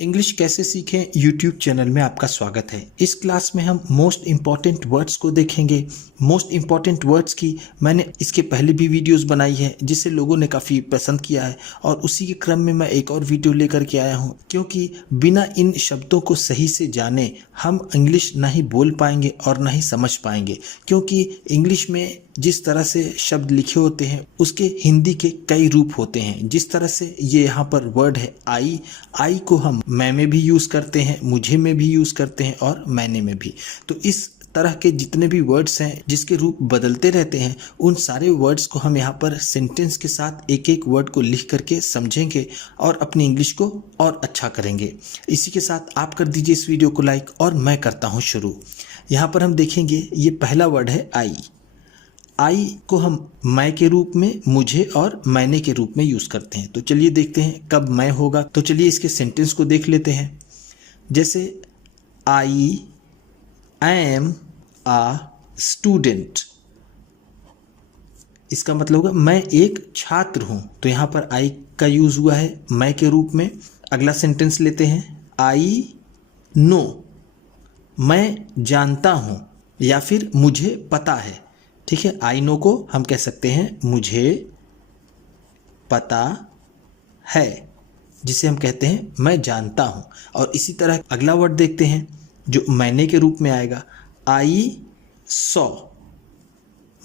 English कैसे सीखें YouTube channel में आपका स्वागत है। इस क्लास में हम मोस्ट इम्पॉर्टेंट वर्ड्स को देखेंगे। मोस्ट इम्पॉर्टेंट वर्ड्स की मैंने इसके पहले भी वीडियोस बनाई है जिसे लोगों ने काफ़ी पसंद किया है और उसी के क्रम में मैं एक और वीडियो लेकर के आया हूं, क्योंकि बिना इन शब्दों को सही से जाने हम इंग्लिश ना ही बोल पाएंगे और ना ही समझ पाएंगे। क्योंकि इंग्लिश में जिस तरह से शब्द लिखे होते हैं उसके हिंदी के कई रूप होते हैं। जिस तरह से ये यहाँ पर वर्ड है आई को हम मैं में भी यूज़ करते हैं, मुझे में भी यूज़ करते हैं और मैंने में भी। तो इस तरह के जितने भी वर्ड्स हैं जिसके रूप बदलते रहते हैं उन सारे वर्ड्स को हम यहाँ पर सेंटेंस के साथ एक एक वर्ड को लिख करके समझेंगे और अपनी इंग्लिश को और अच्छा करेंगे। इसी के साथ आप कर दीजिए इस वीडियो को लाइक और मैं करता हूँ शुरू। यहाँ पर हम देखेंगे ये पहला वर्ड है आई को हम मैं के रूप में, मुझे और मैंने के रूप में यूज़ करते हैं। तो चलिए देखते हैं कब मैं होगा। तो चलिए इसके सेंटेंस को देख लेते हैं। जैसे आई एम आ स्टूडेंट, इसका मतलब होगा मैं एक छात्र हूँ। तो यहाँ पर आई का यूज़ हुआ है मैं के रूप में। अगला सेंटेंस लेते हैं, आई नो, मैं जानता हूँ या फिर मुझे पता है। ठीक है, आई नो को हम कह सकते हैं मुझे पता है, जिसे हम कहते हैं मैं जानता हूं। और इसी तरह अगला वर्ड देखते हैं जो मैंने के रूप में आएगा, आई सॉ,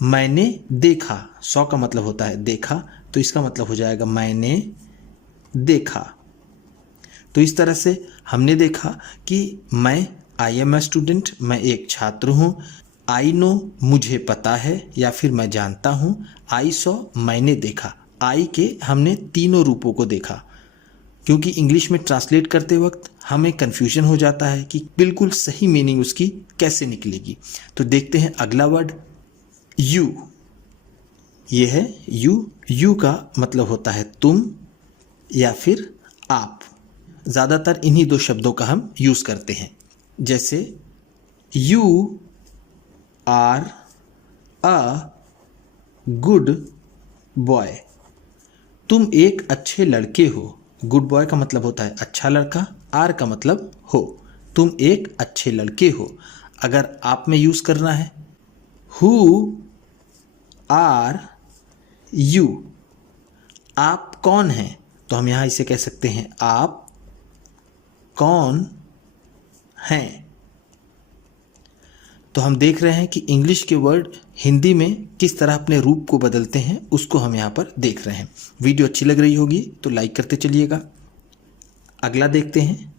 मैंने देखा। सॉ का मतलब होता है देखा, तो इसका मतलब हो जाएगा मैंने देखा। तो इस तरह से हमने देखा कि मैं आई एम ए स्टूडेंट, मैं एक छात्र हूं। आई नो मुझे पता है या फिर मैं जानता हूँ। आई सॉ मैंने देखा। आई के हमने तीनों रूपों को देखा, क्योंकि इंग्लिश में ट्रांसलेट करते वक्त हमें कन्फ्यूजन हो जाता है कि बिल्कुल सही मीनिंग उसकी कैसे निकलेगी। तो देखते हैं अगला वर्ड यू। ये है यू का मतलब होता है तुम या फिर आप। ज़्यादातर इन्हीं दो शब्दों का हम यूज़ करते हैं। जैसे you are a good boy, तुम एक अच्छे लड़के हो। गुड बॉय का मतलब होता है अच्छा लड़का, आर का मतलब हो, तुम एक अच्छे लड़के हो। अगर आप में यूज़ करना है, हु आर यू, आप कौन हैं, तो हम यहाँ इसे कह सकते हैं आप कौन हैं। तो हम देख रहे हैं कि इंग्लिश के वर्ड हिंदी में किस तरह अपने रूप को बदलते हैं, उसको हम यहाँ पर देख रहे हैं। वीडियो अच्छी लग रही होगी तो लाइक करते चलिएगा। अगला देखते हैं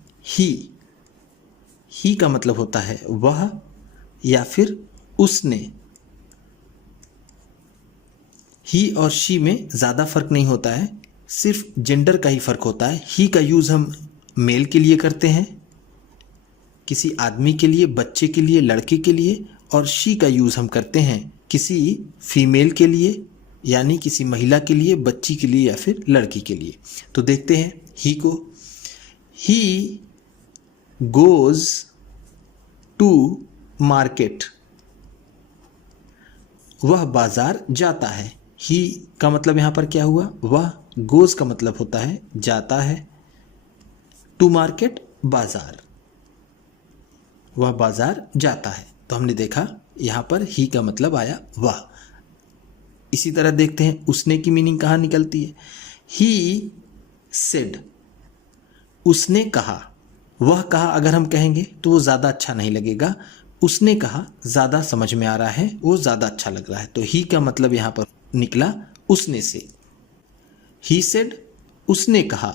ही का मतलब होता है वह या फिर उसने। ही और शी में ज़्यादा फर्क नहीं होता है, सिर्फ जेंडर का ही फर्क होता है। ही का यूज़ हम मेल के लिए करते हैं, किसी आदमी के लिए, बच्चे के लिए, लड़के के लिए, और शी का यूज़ हम करते हैं किसी फीमेल के लिए, यानी किसी महिला के लिए, बच्ची के लिए या फिर लड़की के लिए। तो देखते हैं ही को, ही गोज़ टू मार्केट, वह बाजार जाता है। ही का मतलब यहाँ पर क्या हुआ, वह। गोज़ का मतलब होता है जाता है, टू मार्केट बाजार, वह बाजार जाता है। तो हमने देखा यहाँ पर ही का मतलब आया वह। इसी तरह देखते हैं उसने की मीनिंग कहाँ निकलती है। ही सेड, उसने कहा। वह कहा अगर हम कहेंगे तो वो ज़्यादा अच्छा नहीं लगेगा, उसने कहा ज़्यादा समझ में आ रहा है, वो ज़्यादा अच्छा लग रहा है। तो ही का मतलब यहाँ पर निकला उसने से। ही सेड, उसने कहा,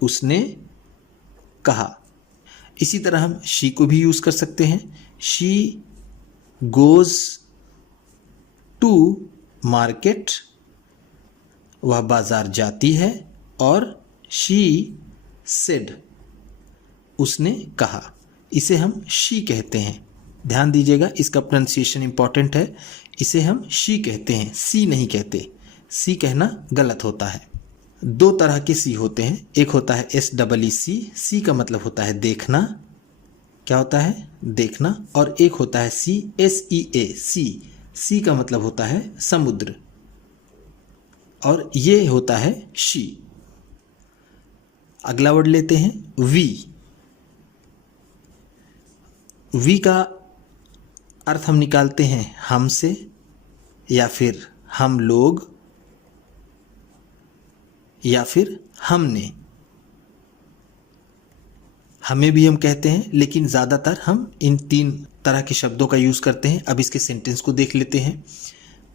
उसने कहा। इसी तरह हम शी को भी यूज़ कर सकते हैं। शी गोज़ टू मार्केट, वह बाजार जाती है, और शी सेड, उसने कहा। इसे हम शी कहते हैं। ध्यान दीजिएगा इसका प्रोनाउंसिएशन इंपॉर्टेंट है। इसे हम शी कहते हैं, सी नहीं कहते। सी कहना गलत होता है। दो तरह के सी होते हैं, एक होता है SEEC, सी का मतलब होता है देखना, क्या होता है देखना, और एक होता है SEA, सी का मतलब होता है समुद्र, और ये होता है शी। अगला वर्ड लेते हैं वी। वी का अर्थ हम निकालते हैं हमसे या फिर हम लोग या फिर हमने। हमें भी हम कहते हैं, लेकिन ज़्यादातर हम इन 3 तरह के शब्दों का यूज़ करते हैं। अब इसके सेंटेंस को देख लेते हैं।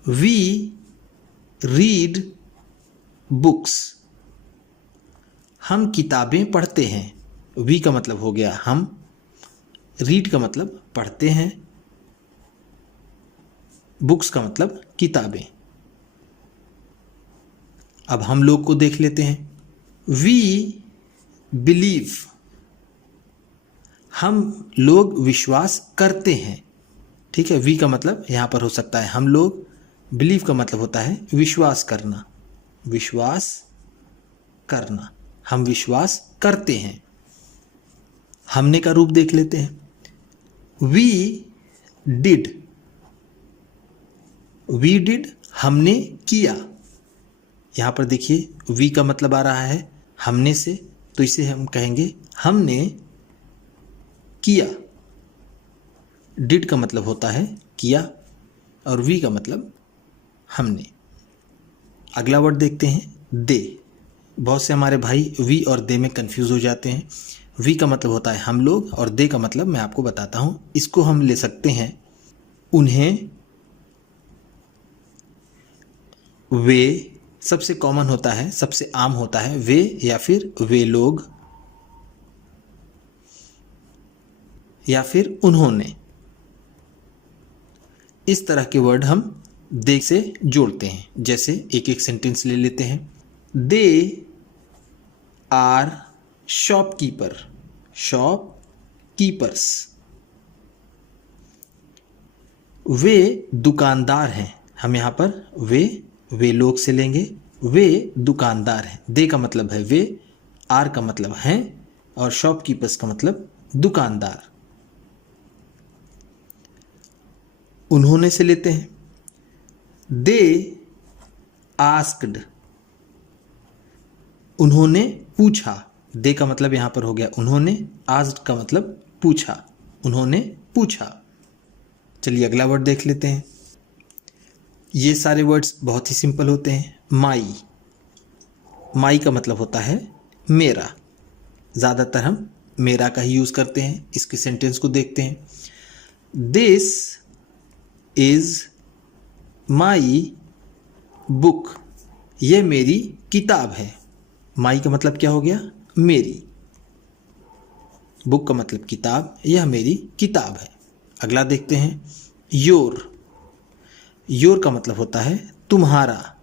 We read books. हम किताबें पढ़ते हैं। वी का मतलब हो गया हम, रीड का मतलब पढ़ते हैं, बुक्स का मतलब किताबें। अब हम लोग को देख लेते हैं। We believe. हम लोग विश्वास करते हैं। ठीक है, वी का मतलब यहाँ पर हो सकता है हम लोग, बिलीव का मतलब होता है विश्वास करना। विश्वास करना, हम विश्वास करते हैं। हमने का रूप देख लेते हैं। We did. वी डिड, हमने किया। यहाँ पर देखिए वी का मतलब आ रहा है हमने से, तो इसे हम कहेंगे हमने किया। डिड का मतलब होता है किया और वी का मतलब हमने। अगला वर्ड देखते हैं दे। बहुत से हमारे भाई वी और दे में कंफ्यूज हो जाते हैं। वी का मतलब होता है हम लोग और दे का मतलब मैं आपको बताता हूँ। इसको हम ले सकते हैं उन्हें, वे, सबसे कॉमन होता है, सबसे आम होता है वे या फिर वे लोग या फिर उन्होंने। इस तरह के वर्ड हम दे से जोड़ते हैं। जैसे एक एक सेंटेंस ले लेते हैं। They are shopkeeper. शॉपकीपर्स। वे दुकानदार हैं। हम यहाँ पर वे लोग से लेंगे। वे दुकानदार हैं। दे का मतलब है वे, आर का मतलब हैं और शॉपकीपर्स का मतलब दुकानदार। उन्होंने से लेते हैं। They asked. उन्होंने पूछा। दे का मतलब यहां पर हो गया उन्होंने, आस्क्ड का मतलब पूछा। उन्होंने पूछा। चलिए अगला वर्ड देख लेते हैं। ये सारे वर्ड्स बहुत ही सिंपल होते हैं। माई। माई का मतलब होता है मेरा। ज़्यादातर हम मेरा का ही यूज़ करते हैं। इसके सेंटेंस को देखते हैं। This is my book. ये मेरी किताब है। माई का मतलब क्या हो गया? मेरी। बुक का मतलब किताब, यह मेरी किताब है। अगला देखते हैं योर। योर का मतलब होता है तुम्हारा।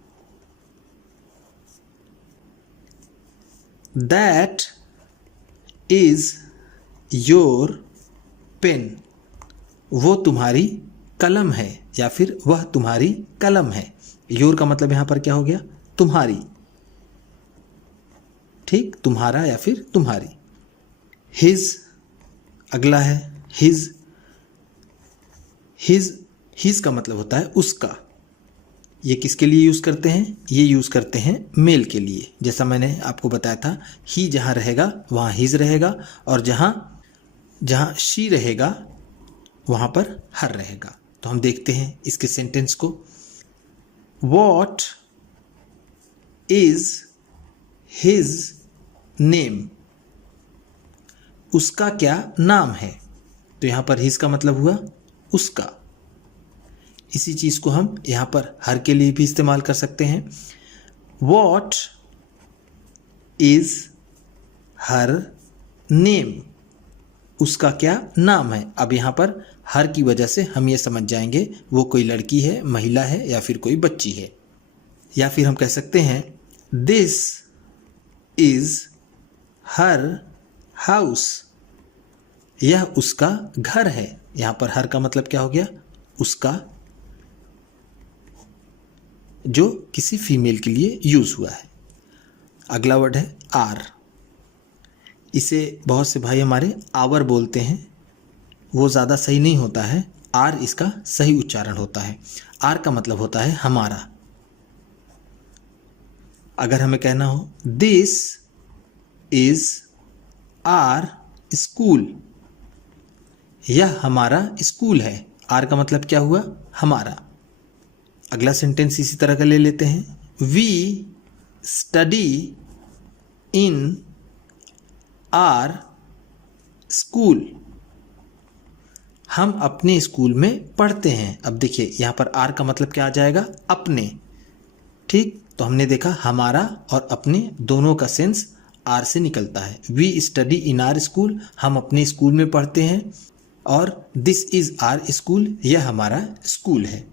That is your pen. वो तुम्हारी कलम है या फिर वह तुम्हारी कलम है। योर का मतलब यहां पर क्या हो गया? तुम्हारी। ठीक, तुम्हारा या फिर तुम्हारी। हिज अगला है हिज। हिज का मतलब होता है उसका। ये किसके लिए यूज़ करते हैं? ये यूज़ करते हैं मेल के लिए। जैसा मैंने आपको बताया था, ही जहाँ रहेगा वहाँ हिज रहेगा और जहाँ शी रहेगा वहाँ पर हर रहेगा। तो हम देखते हैं इसके सेंटेंस को। What is his name. उसका क्या नाम है? तो यहाँ पर हिज का मतलब हुआ उसका। इसी चीज़ को हम यहाँ पर हर के लिए भी इस्तेमाल कर सकते हैं। What is her name. उसका क्या नाम है? अब यहाँ पर हर की वजह से हम ये समझ जाएंगे वो कोई लड़की है, महिला है या फिर कोई बच्ची है। या फिर हम कह सकते हैं दिस इज हर हाउस। यह उसका घर है। यहाँ पर हर का मतलब क्या हो गया? उसका, जो किसी फीमेल के लिए यूज हुआ है। अगला वर्ड है आर। इसे बहुत से भाई हमारे आवर बोलते हैं, वो ज़्यादा सही नहीं होता है। आर इसका सही उच्चारण होता है। आर का मतलब होता है हमारा। अगर हमें कहना हो दिस इज आर स्कूल। यह हमारा स्कूल है। आर का मतलब क्या हुआ? हमारा। अगला सेंटेंस इसी तरह का ले लेते हैं। We study in our school. हम अपने स्कूल में पढ़ते हैं। अब देखिए यहाँ पर आर का मतलब क्या आ जाएगा? अपने। ठीक, तो हमने देखा हमारा और अपने दोनों का सेंस आर से निकलता है। We study in our school, हम अपने स्कूल में पढ़ते हैं, और दिस इज आर स्कूल, यह हमारा स्कूल है।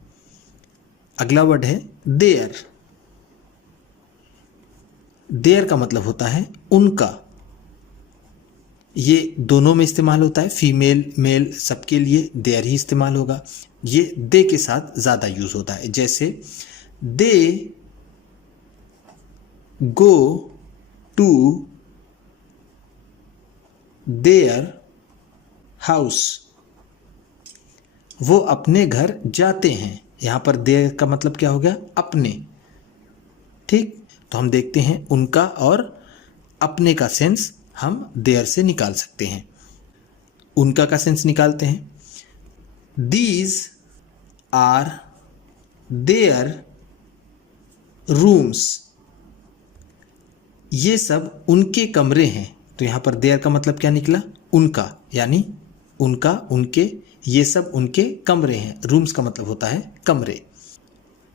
अगला वर्ड है देयर। देयर का मतलब होता है उनका। ये दोनों में इस्तेमाल होता है, फीमेल मेल सबके लिए देयर ही इस्तेमाल होगा। ये दे के साथ ज़्यादा यूज होता है। जैसे दे गो टू देयर हाउस। वो अपने घर जाते हैं। यहाँ पर देयर का मतलब क्या हो गया? अपने। ठीक, तो हम देखते हैं उनका और अपने का सेंस हम देयर से निकाल सकते हैं। उनका का सेंस निकालते हैं। These are their rooms. ये सब उनके कमरे हैं। तो यहाँ पर देयर का मतलब क्या निकला? उनका, यानी उनका, उनके, ये सब उनके कमरे हैं। रूम्स का मतलब होता है कमरे।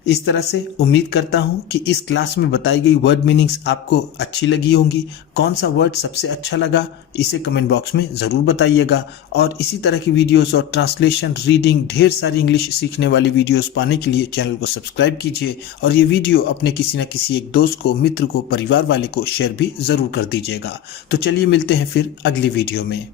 इस तरह से उम्मीद करता हूँ कि इस क्लास में बताई गई वर्ड मीनिंग्स आपको अच्छी लगी होंगी। कौन सा वर्ड सबसे अच्छा लगा इसे कमेंट बॉक्स में ज़रूर बताइएगा। और इसी तरह की वीडियोस और ट्रांसलेशन, रीडिंग, ढेर सारी इंग्लिश सीखने वाली वीडियोस पाने के लिए चैनल को सब्सक्राइब कीजिए, और ये वीडियो अपने किसी न किसी एक दोस्त को, मित्र को, परिवार वाले को शेयर भी ज़रूर कर दीजिएगा। तो चलिए मिलते हैं फिर अगली वीडियो में।